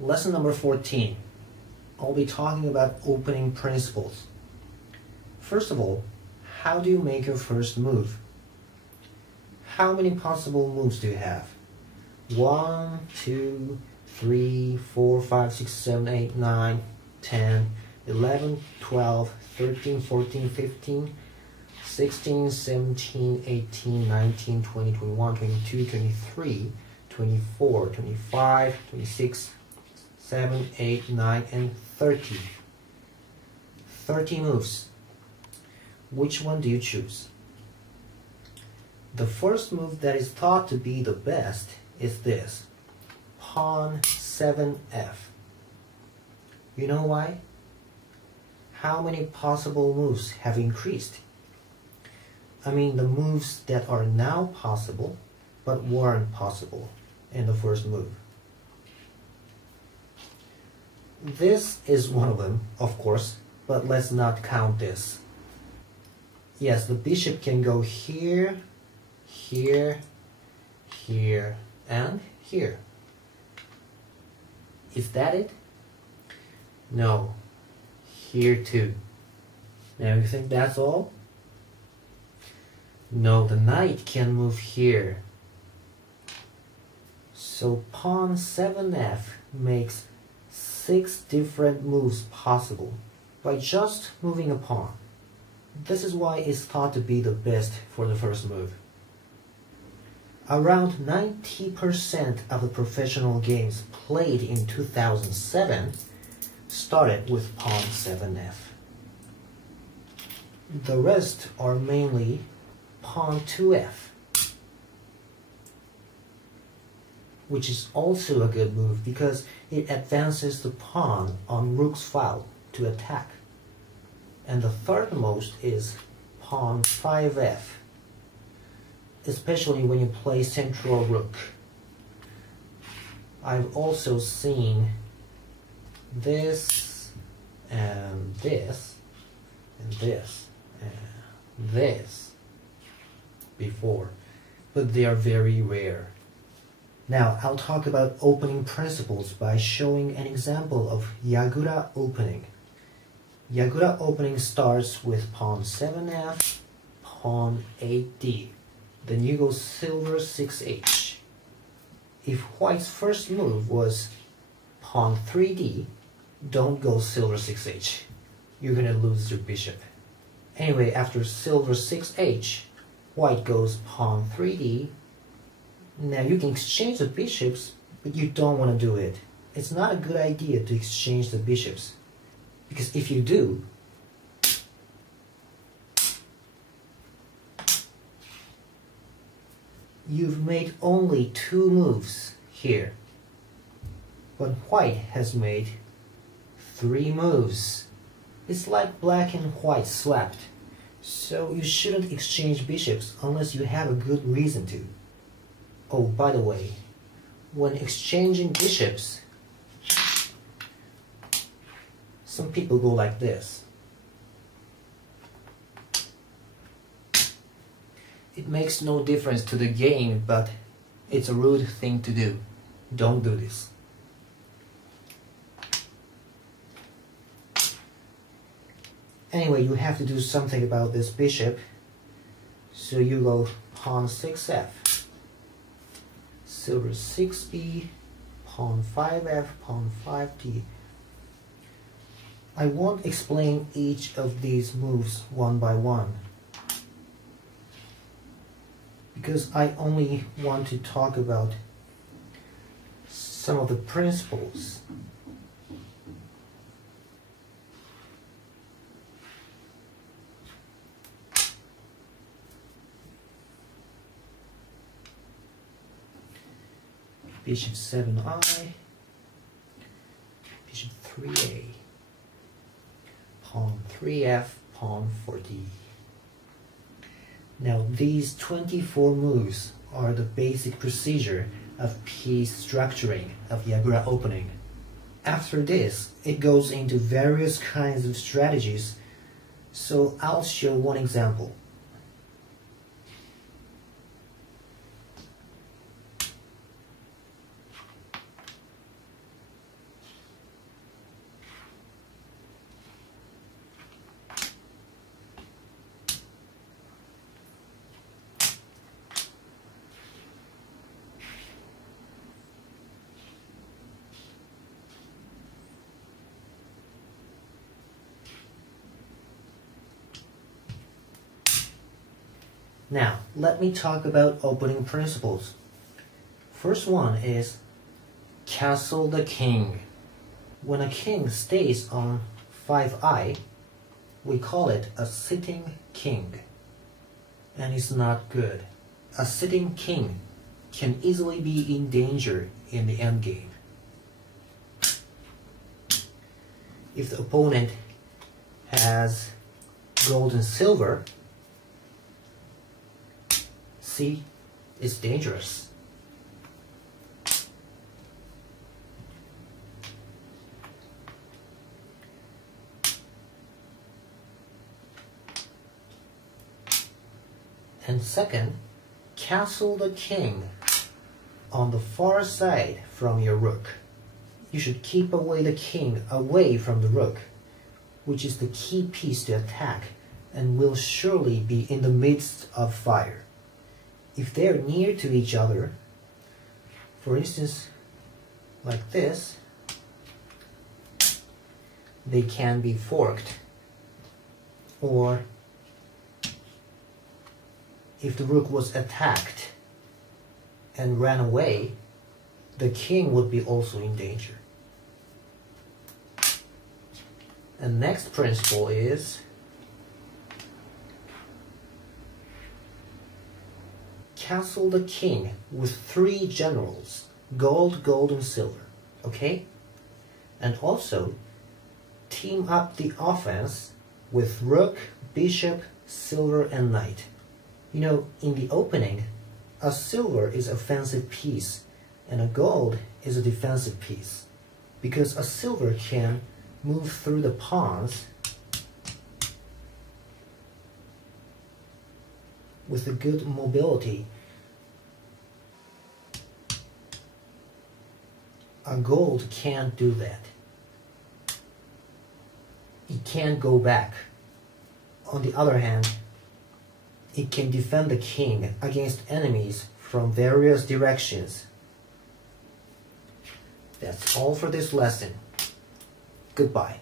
Lesson number 14. I'll be talking about opening principles. First of all, how do you make your first move? How many possible moves do you have? 1, 2, 3, 4, 5, 6, 7, 8, 9, 10, 11, 12, 13, 14, 15, 16, 17, 18, 19, 20, 21, 22, 23, 24, 25, 26, 7, 8, 9, and 30. 30 moves. Which one do you choose? The first move that is thought to be the best is this, Pawn 7F. You know why? How many possible moves have increased? I mean the moves that are now possible but weren't possible in the first move. This is one of them, of course, but let's not count this. Yes, the bishop can go here, here, here, and here. Is that it? No, here too. Now you think that's all? No, the knight can move here. So pawn 7F makes 6 different moves possible by just moving a pawn. This is why it's thought to be the best for the first move. Around 90% of the professional games played in 2007 started with pawn 7F. The rest are mainly pawn 2F, which is also a good move because it advances the pawn on rook's file to attack. And the third most is pawn 5F, especially when you play central rook. I've also seen this and this and this and this before, but they are very rare. Now I'll talk about opening principles by showing an example of Yagura opening. Yagura opening starts with pawn 7F, pawn 8D. Then you go silver 6H. If white's first move was pawn 3D, don't go silver 6H. You're gonna lose your bishop. Anyway, after silver 6H, white goes pawn 3D. Now you can exchange the bishops, but you don't want to do it. It's not a good idea to exchange the bishops, because if you do, you've made only 2 moves here, but white has made 3 moves. It's like black and white swapped, so you shouldn't exchange bishops unless you have a good reason to. Oh, by the way, when exchanging bishops, some people go like this. It makes no difference to the game, but it's a rude thing to do. Don't do this. Anyway, you have to do something about this bishop, so you go pawn 6F. Silver 6B, pawn 5F, pawn 5D. I won't explain each of these moves one by one, because I only want to talk about some of the principles. Bishop 7I, bishop 3A, pawn 3F, pawn 4D. Now these 24 moves are the basic procedure of piece structuring of Yagura opening. After this, it goes into various kinds of strategies, so I'll show one example. Now, let me talk about opening principles. First one is castle the king. When a king stays on 5i, we call it a sitting king. And it's not good. A sitting king can easily be in danger in the endgame. If the opponent has gold and silver, see, it's dangerous. And second, castle the king on the far side from your rook. You should keep away the king away from the rook, which is the key piece to attack and will surely be in the midst of fire. If they're near to each other, for instance, like this, they can be forked. Or if the rook was attacked and ran away, the king would be also in danger. And next principle is castle the king with 3 generals, gold, gold, and silver, okay? And also team up the offense with rook, bishop, silver, and knight. You know, in the opening, a silver is an offensive piece and a gold is a defensive piece, because a silver can move through the pawns with a good mobility. A gold can't do that. It can't go back. On the other hand, it can defend the king against enemies from various directions. That's all for this lesson. Goodbye.